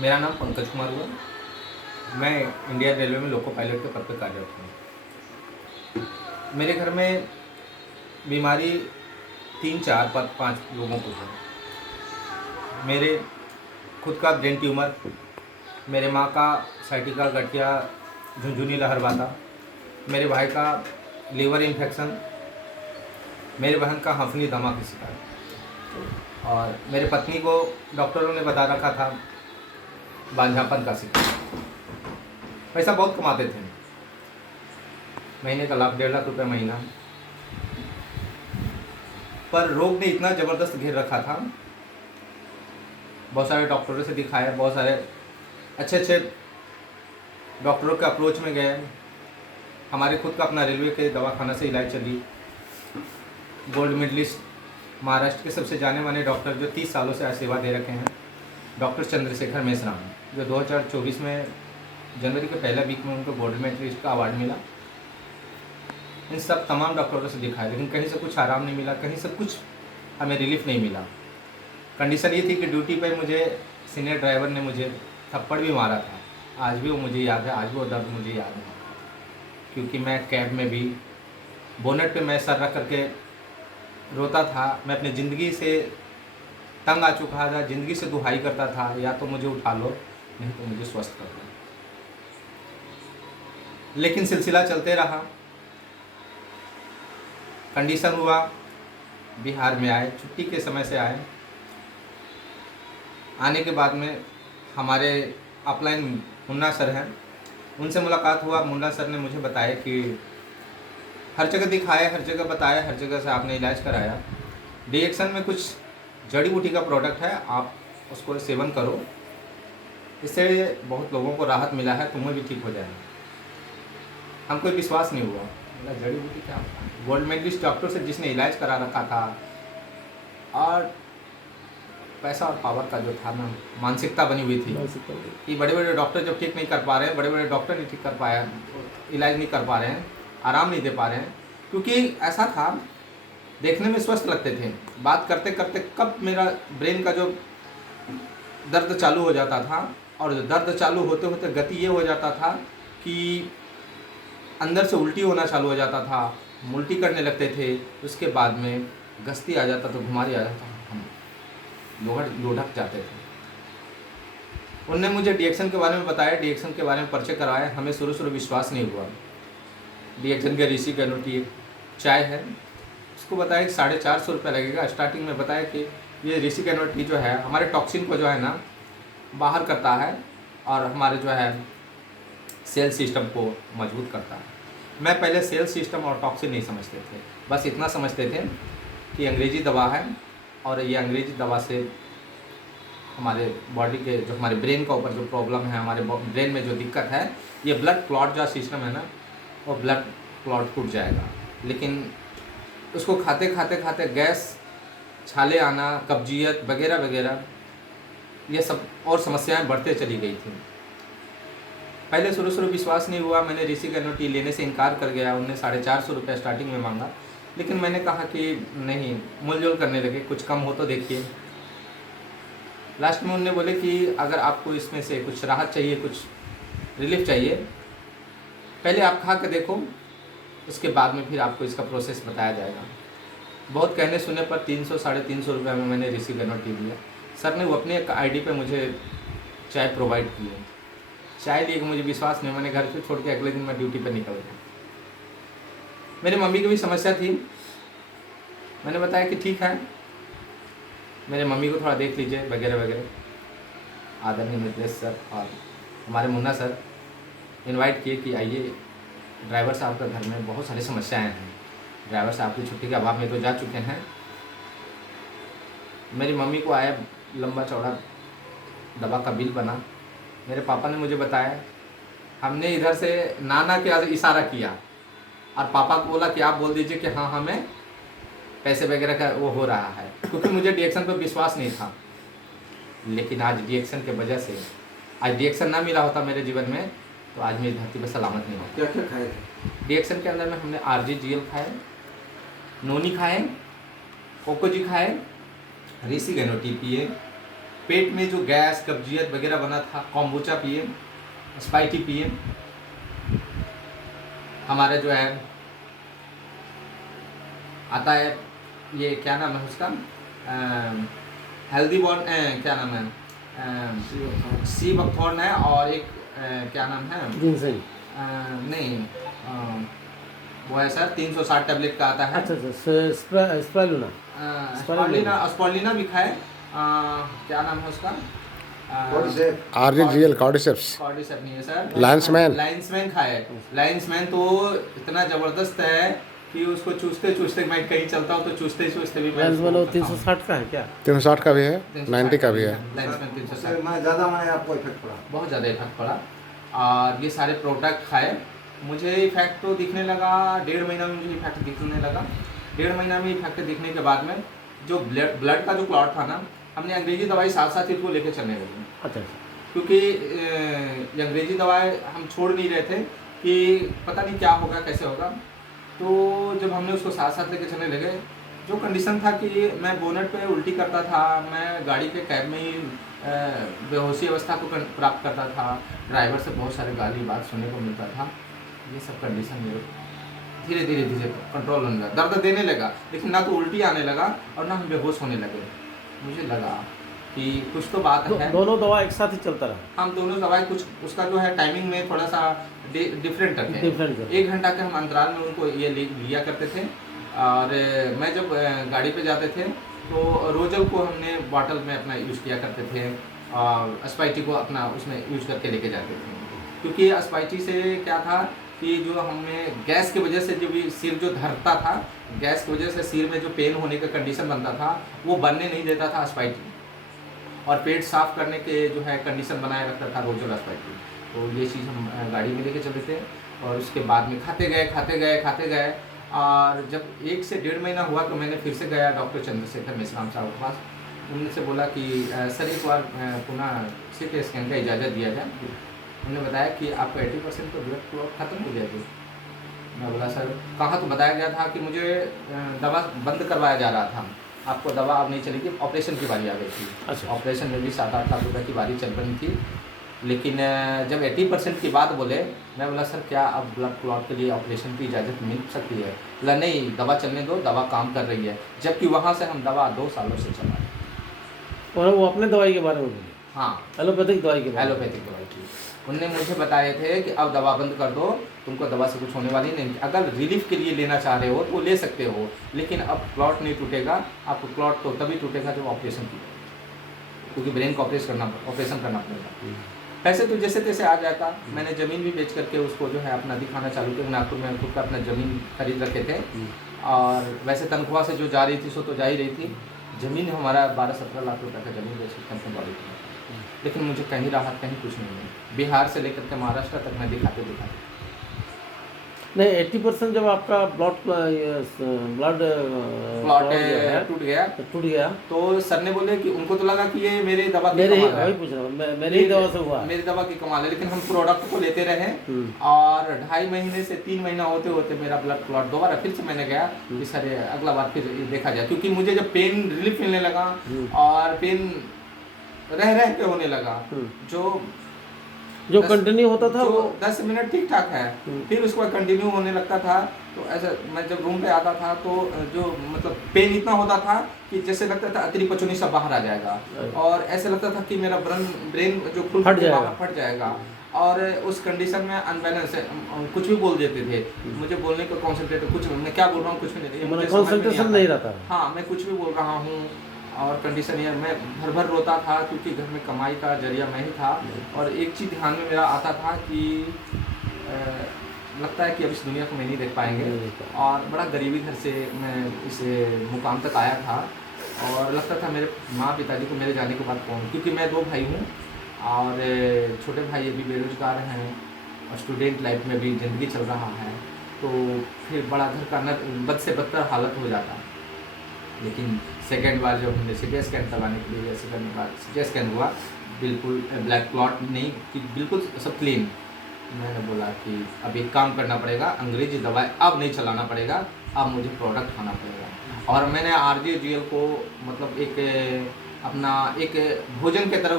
मेरा नाम पंकज कुमार हुआ। मैं इंडियन रेलवे में लोको पायलट के पद पर कार्यरत हूँ। मेरे घर में बीमारी 3, 4, 5 लोगों को है। मेरे खुद का ब्रेन ट्यूमर, मेरे माँ का साइटिका गठिया झुंझुनी लहरवाता, मेरे भाई का लीवर इन्फेक्शन, मेरी बहन का हंफनी दमा की शिकायत और मेरी पत्नी को डॉक्टरों ने बता रखा था बांझापन का शिकायत। पैसा बहुत कमाते थे, महीने का 1,00,000-1,50,000 रुपये महीना, पर रोग ने इतना ज़बरदस्त घेर रखा था। बहुत सारे डॉक्टरों से दिखाया, बहुत सारे अच्छे अच्छे डॉक्टरों के अप्रोच में गए। हमारे खुद का अपना रेलवे के दवाखाना से इलाज चली। गोल्ड मेडलिस्ट महाराष्ट्र के सबसे जाने माने डॉक्टर जो 30 सालों से आज सेवा दे रखे हैं, डॉक्टर चंद्रशेखर मेश्राम, जो 2024 में जनवरी के पहले वीक में उनको गोल्ड मेडलिस्ट का अवार्ड मिला। इन सब तमाम डॉक्टरों से दिखाया, लेकिन कहीं से कुछ आराम नहीं मिला, कहीं से कुछ हमें रिलीफ नहीं मिला। कंडीशन ये थी कि ड्यूटी पे मुझे सीनियर ड्राइवर ने मुझे थप्पड़ भी मारा था। आज भी वो मुझे याद है, आज भी वो दर्द मुझे याद है, क्योंकि मैं कैब में भी बोनेट पे मैं सर रख करके रोता था। मैं अपनी ज़िंदगी से तंग आ चुका था, ज़िंदगी से दुहाई करता था, या तो मुझे उठा लो, नहीं तो मुझे स्वस्थ कर दो। लेकिन सिलसिला चलते रहा। कंडीशन हुआ, बिहार में आए, छुट्टी के समय से आए। आने के बाद में हमारे अपलाइन मुन्ना सर हैं, उनसे मुलाकात हुआ। मुन्ना सर ने मुझे बताया कि हर जगह दिखाया, हर जगह बताया, हर जगह से आपने इलाज कराया। डिएक्शन में कुछ जड़ी बूटी का प्रोडक्ट है, आप उसको सेवन करो, इससे बहुत लोगों को राहत मिला है, तुम्हें भी ठीक हो जाएगा। हमको विश्वास नहीं हुआ, बोला जड़ी बूटी क्या होता है। गोल्ड मेडलिस्ट डॉक्टर से जिसने इलाज करा रखा था, और पैसा और पावर का जो था ना, मानसिकता बनी हुई थी कि बड़े बड़े डॉक्टर जब ठीक नहीं कर पा रहे हैं, बड़े बड़े डॉक्टर नहीं ठीक कर पाया, इलाज नहीं कर पा रहे हैं, आराम नहीं दे पा रहे हैं। क्योंकि ऐसा था, देखने में स्वस्थ लगते थे, बात करते करते कब मेरा ब्रेन का जो दर्द चालू हो जाता था, और दर्द चालू होते होते गति ये हो जाता था कि अंदर से उल्टी होना चालू हो जाता था, उल्टी करने लगते थे। उसके बाद में गस्ती आ जाता था, घुमारी आ जाता, हम लोढ़क जाते थे। उनने मुझे डिएक्शन के बारे में बताया, डिएक्शन के बारे में परिचय कराया। हमें शुरू शुरू विश्वास नहीं हुआ। डिएक्शन के ऋषि गैनोटी चाय है, उसको बताया कि 450 रुपये लगेगा। स्टार्टिंग में बताया कि ये ऋषि गैनोटी जो है हमारे टॉक्सिन को जो है ना बाहर करता है, और हमारे जो है सेल सिस्टम को मजबूत करता है। मैं पहले सेल सिस्टम और टॉक्सिन नहीं समझते थे, बस इतना समझते थे कि अंग्रेज़ी दवा है, और ये अंग्रेज़ी दवा से हमारे बॉडी के जो हमारे ब्रेन का ऊपर जो प्रॉब्लम है, हमारे ब्रेन में जो दिक्कत है, ये ब्लड क्लॉट जो सिस्टम है ना, वो ब्लड क्लॉट टूट जाएगा। लेकिन उसको खाते खाते खाते गैस, छाले आना, कब्जियत वगैरह वगैरह, ये सब और समस्याएं बढ़ते चली गई थी। पहले शुरू शुरू विश्वास नहीं हुआ, मैंने ऋषि गैनोटी लेने से इनकार कर गया। उन्होंने 450 रुपये स्टार्टिंग में मांगा, लेकिन मैंने कहा कि नहीं, मूलजोल करने लगे, कुछ कम हो तो देखिए। लास्ट में उन्होंने बोले कि अगर आपको इसमें से कुछ राहत चाहिए, कुछ रिलीफ चाहिए, पहले आप खा के देखो, उसके बाद में फिर आपको इसका प्रोसेस बताया जाएगा। बहुत कहने सुने पर 300-350 रुपये में मैंने ऋषि गैनोटी लिया। सर ने वो अपने एक आईडी पे मुझे चाय प्रोवाइड की है। चाय लिए मुझे विश्वास नहीं, मैंने घर पे छोड़ के अगले दिन मैं ड्यूटी पे निकल गया। मेरी मम्मी की भी समस्या थी, मैंने बताया कि ठीक है, मेरे मम्मी को थोड़ा देख लीजिए वगैरह वगैरह। आदरणीय मिथिलेश सर और हमारे मुन्ना सर इनवाइट किए कि आइए, ड्राइवर साहब का घर में बहुत सारी समस्याएं हैं, ड्राइवर साहब की छुट्टी के अभाव में तो जा चुके हैं। मेरी मम्मी को आया लंबा चौड़ा दवा का बिल बना। मेरे पापा ने मुझे बताया, हमने इधर से नाना के इशारा किया और पापा को बोला कि आप बोल दीजिए कि हाँ हमें पैसे वगैरह का वो हो रहा है, क्योंकि मुझे डिएक्शन पर विश्वास नहीं था। लेकिन आज डिएक्शन के वजह से, आज डिएक्शन ना मिला होता मेरे जीवन में तो आज मेरी धरती पर सलामत नहीं होता। क्या क्या खाए थे? डिएक्शन के अंदर में हमने RGGL खाए, नोनी खाए, कोकोजी खाए, ऋषि गैनोटी पिए, पेट में जो गैस कब्जियत वगैरह बना था, कॉम्बुचा पिए, स्पाइटी पिए। हमारे जो है आता है, ये क्या नाम है उसका, हेल्दी बॉन, क्या नाम है, सी बकथॉर्न है, और एक क्या नाम है, नहीं, वो है सर 360 टैबलेट का आता है। अच्छा, स्पारुलिना भी खाए। क्या नाम है उसका, आर्निल कॉर्डिसेप्स। कॉर्डिसेप्स नहीं है सर, लायंसमैन खाए। लायंसमैन तो इतना जबरदस्त है कि उसको चूसते चूसते मैं कहीं चलता हूँ तो चूसते चूसते भी मैं 360 का है क्या? 360 का भी है, 90 का भी है। लायंसमैन 360 आपको इफेक्ट पड़ा? बहुत ज़्यादा इफेक्ट पड़ा। और ये सारे प्रोडक्ट खाए, मुझे इफेक्ट तो दिखने लगा 1.5 महीना में, मुझे इफेक्ट दिखने लगा। 1.5 महीना में इफेक्ट दिखने के बाद में जो ब्लड का जो क्लॉट था ना, हमने अंग्रेजी दवाई साथ साथ ही उसको लेके चलने लगे। अच्छा, क्योंकि ये अंग्रेजी दवाई हम छोड़ नहीं रहे थे कि पता नहीं क्या होगा कैसे होगा। तो जब हमने उसको साथ साथ लेके चलने लगे, जो कंडीशन था कि मैं बोनट पे उल्टी करता था, मैं गाड़ी के कैब में ही बेहोशी अवस्था को प्राप्त करता था, ड्राइवर से बहुत सारे गाली बात सुनने को मिलता था। ये सब कंडीशन मेरे धीरे धीरे कंट्रोल होने लगा, दर्द देने लगा, लेकिन ना तो उल्टी आने लगा और ना हम बेहोश होने लगे। मुझे लगा कि कुछ तो बात है। दोनों दवा एक साथ ही चलता रहा? हम दोनों दवाई कुछ उसका जो है टाइमिंग में थोड़ा सा डिफरेंट रखे। 1 घंटा के हम अंतराल में उनको ये लिया करते थे। और मैं जब गाड़ी पे जाते थे तो रोजल को हमने बॉटल में अपना यूज़ किया करते थे, और स्पाइटी को अपना उसमें यूज करके लेके जाते थे। क्योंकि स्पाइटी से क्या था कि जो हमें गैस की वजह से जो भी सिर जो धरता था, गैस की वजह से सिर में जो पेन होने का कंडीशन बनता था वो बनने नहीं देता था स्पाइटी, और पेट साफ करने के जो है कंडीशन बनाए रखता था रोजल स्पाइटी। तो ये चीज़ हम गाड़ी में लेके चलते थे, और उसके बाद में खाते गए। और जब 1 से 1.5 महीना हुआ तो मैंने फिर से गया डॉक्टर चंद्रशेखर मेश्राम साहब के पास। उनसे बोला कि सर एक बार पुनः CT स्कैन का इजाज़त दिया जाए। उन्होंने बताया कि आपका 80% तो ब्लड क्लॉट खत्म हो गया जी। मैं बोला सर कहाँ, तो बताया गया था कि मुझे दवा बंद करवाया जा रहा था, आपको दवा अब नहीं चलेगी, ऑपरेशन की बारी आ गई थी। अच्छा। ऑपरेशन में भी 7-8 लाख रुपए की बारी चल रही थी। लेकिन जब 80% की बात बोले, मैं बोला सर क्या अब ब्लड क्लॉट के लिए ऑपरेशन की इजाज़त मिल सकती है? बोला नहीं, दवा चलने दो, दवा काम कर रही है। जबकि वहाँ से हम दवा 2 सालों से चला रहे। और वो अपने दवाई के बारे में बोले? हाँ, एलोपैथिक दवाई के बारे में। एलोपैथिक दवाई की उनने मुझे बताए थे कि अब दवा बंद कर दो, तुमको दवा से कुछ होने वाली नहीं। अगर रिलीफ के लिए लेना चाह रहे हो तो ले सकते हो, लेकिन अब क्लॉट नहीं टूटेगा। आपको क्लॉट तो तभी टूटेगा जब ऑपरेशन की, क्योंकि ब्रेन का ऑपरेशन करना पड़ेगा। पैसे तो जैसे तैसे आ जाता। मैंने ज़मीन भी बेच करके उसको जो है अपना दिखाना चालू किया। नागपुर में खुद का अपना ज़मीन खरीद रखे थे, और वैसे तनख्वाह से जो जा रही थी सो तो जा ही रही थी। ज़मीन हमारा 12-17 लाख रुपए का ज़मीन बेच कंपनी वाली थी, लेकिन मुझे कहीं राहत कहीं कुछ नहीं मिली। बिहार से लेकर के महाराष्ट्र तक मैं दिखाते नहीं, 80% जब आपका ब्लड क्लॉट टूट गया तो सर ने बोले कि उनको तो लगा कि ये मेरे दवा की कमाल है। पूछ रहा हूँ, मेरी दवा से हुआ, मेरी दवा की कमाल है। लेकिन हम प्रोडक्ट को लेते रहे, और 2.5 महीने से 3 महीना होते होते मेरा ब्लड क्लॉट दोबारा फिर से मैंने गया कि सर अगला बार फिर देखा जाए। क्योंकि मुझे जब पेन रिलीफ मिलने लगा और पेन रह के होने लगा, जो कंटिन्यू होता था वो 10 मिनट ठीक ठाक है, फिर उसके बाद कंटिन्यू होने लगता था। तो ऐसा मैं जब रूम पे आता था तो जो मतलब पेन इतना होता था कि जैसे लगता था अतरी पचुनी सब बाहर आ जाएगा, और ऐसा लगता था कि मेरा ब्रेन जो खुल फट जाएगा। और उस कंडीशन में अनबैलेंस कुछ भी बोल देते थे, मुझे बोलने को कॉन्सेंट्रेट, कुछ मैं क्या बोल रहा हूँ कुछ भी नहीं, कंसंट्रेशन नहीं रहता। हाँ, मैं कुछ भी बोल रहा हूँ, और कंडीशन ये मैं भर रोता था, क्योंकि घर में कमाई का जरिया मैं ही था। और एक चीज़ ध्यान में मेरा आता था कि लगता है कि अब इस दुनिया को मैं नहीं देख पाएंगे, और बड़ा गरीबी घर से मैं इस मुकाम तक आया था। और लगता था मेरे माँ पिताजी को मेरे जाने के बाद कौन, क्योंकि मैं 2 भाई हूँ, और छोटे भाई अभी बेरोजगार हैं, और स्टूडेंट लाइफ में भी ज़िंदगी चल रहा है, तो फिर बड़ा घर का बद से बदतर हालत हो जाता। लेकिन सेकेंड बार जब हमने CT स्कैन करवाने के लिए सेकेंड बार CT स्कैन हुआ, बिल्कुल ब्लैक क्लॉट नहीं, बिल्कुल सब क्लीन। मैंने बोला कि अब एक काम करना पड़ेगा, अंग्रेजी दवाई अब नहीं चलाना पड़ेगा, अब मुझे प्रोडक्ट खाना पड़ेगा। और मैंने RJGL को मतलब एक अपना एक भोजन की तरह